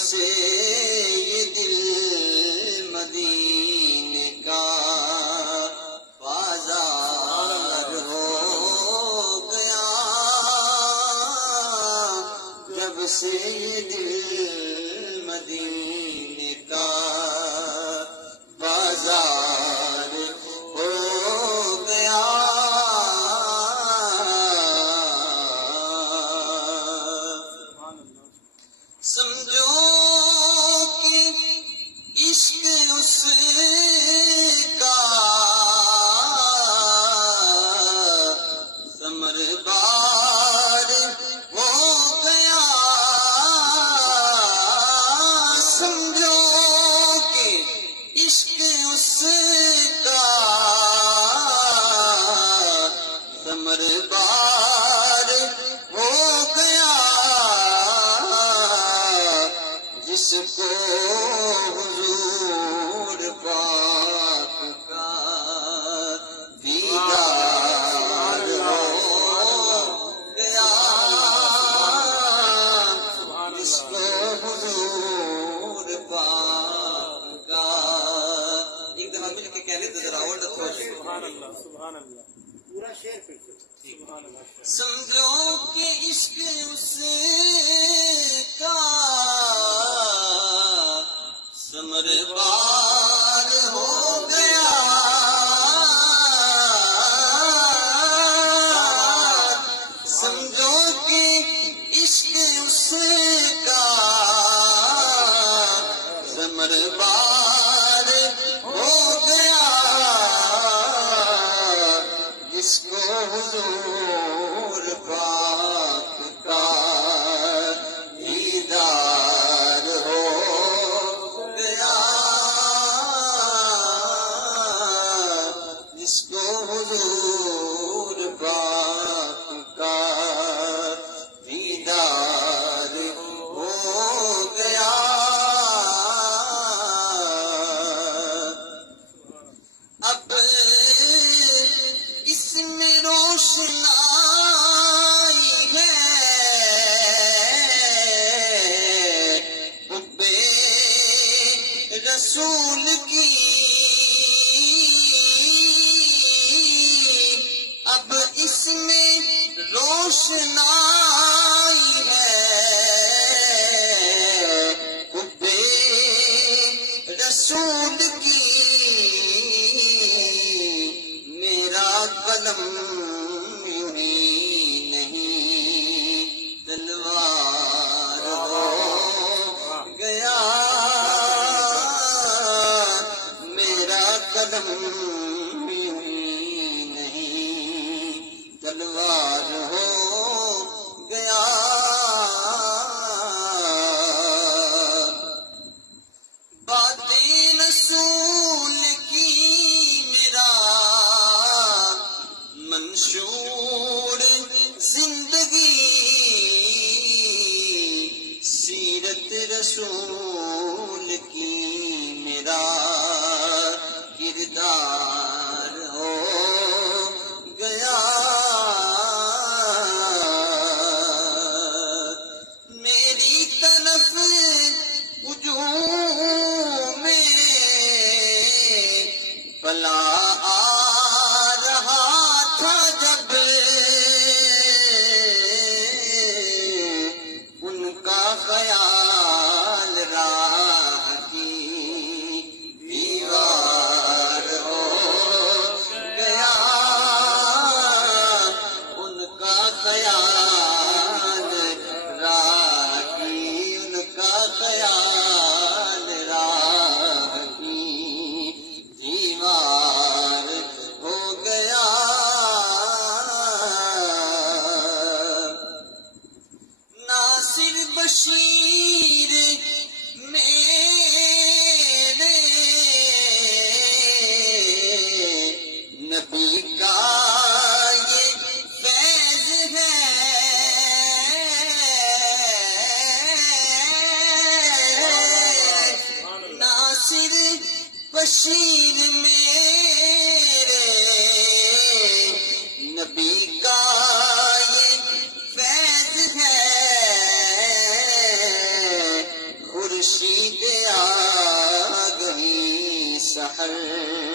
سے یہ دل مدینے کا بازار ہو گیا، جب سے یہ دل مدینے کا بازار ہو گیا، سمجھو کہ عشق اس کا ثمر بار ہو گیا، سمجھو کہ عشق اس کا ثمر بار ہو گیا، جس کو حضور پاک کا دیدار ہو گیا، جس کو حضور پاک کا ایک دفعہ مل کے کہہ لیتے ذرا اور سبحان اللہ سبحان اللہ پورا شعر پھر سے سبحان اللہ. سمجھو کہ عشق اس کا ثمر بار ہو گیا، سمجھو کہ عشق اس کا ثمر بار ہو گیا، جس کو حضور پاک کا دیدار ہو گیا، جس کو حضور پاک کا دیدار ہو گیا، اب اس میں روشنائی ہے حب رسول کی، اب اس میں روشنائی ہے حب رسول کی، میرا قلم یوں ہی نہیں تلوار ہو گیا، میرا قلم یوں ہی نہیں تلوار ہو گیا، باتیں رسول کی میرا منشور زندگی، سیرت رسول کی میرا کردار ہو گیا، میری طرف ہجوم میں بلا آ رہا تھا جب، ان کا خیال راہ کی دیوار ہو گیا، ان کا خیال راہ کی، ان کا خیال راہ کی دیوار ہو گیا، ناصر بشیر میرے نبی کا یہ فیض ہے، ناصر بشیر میرے نبی کا یہ فیض ہے، ہر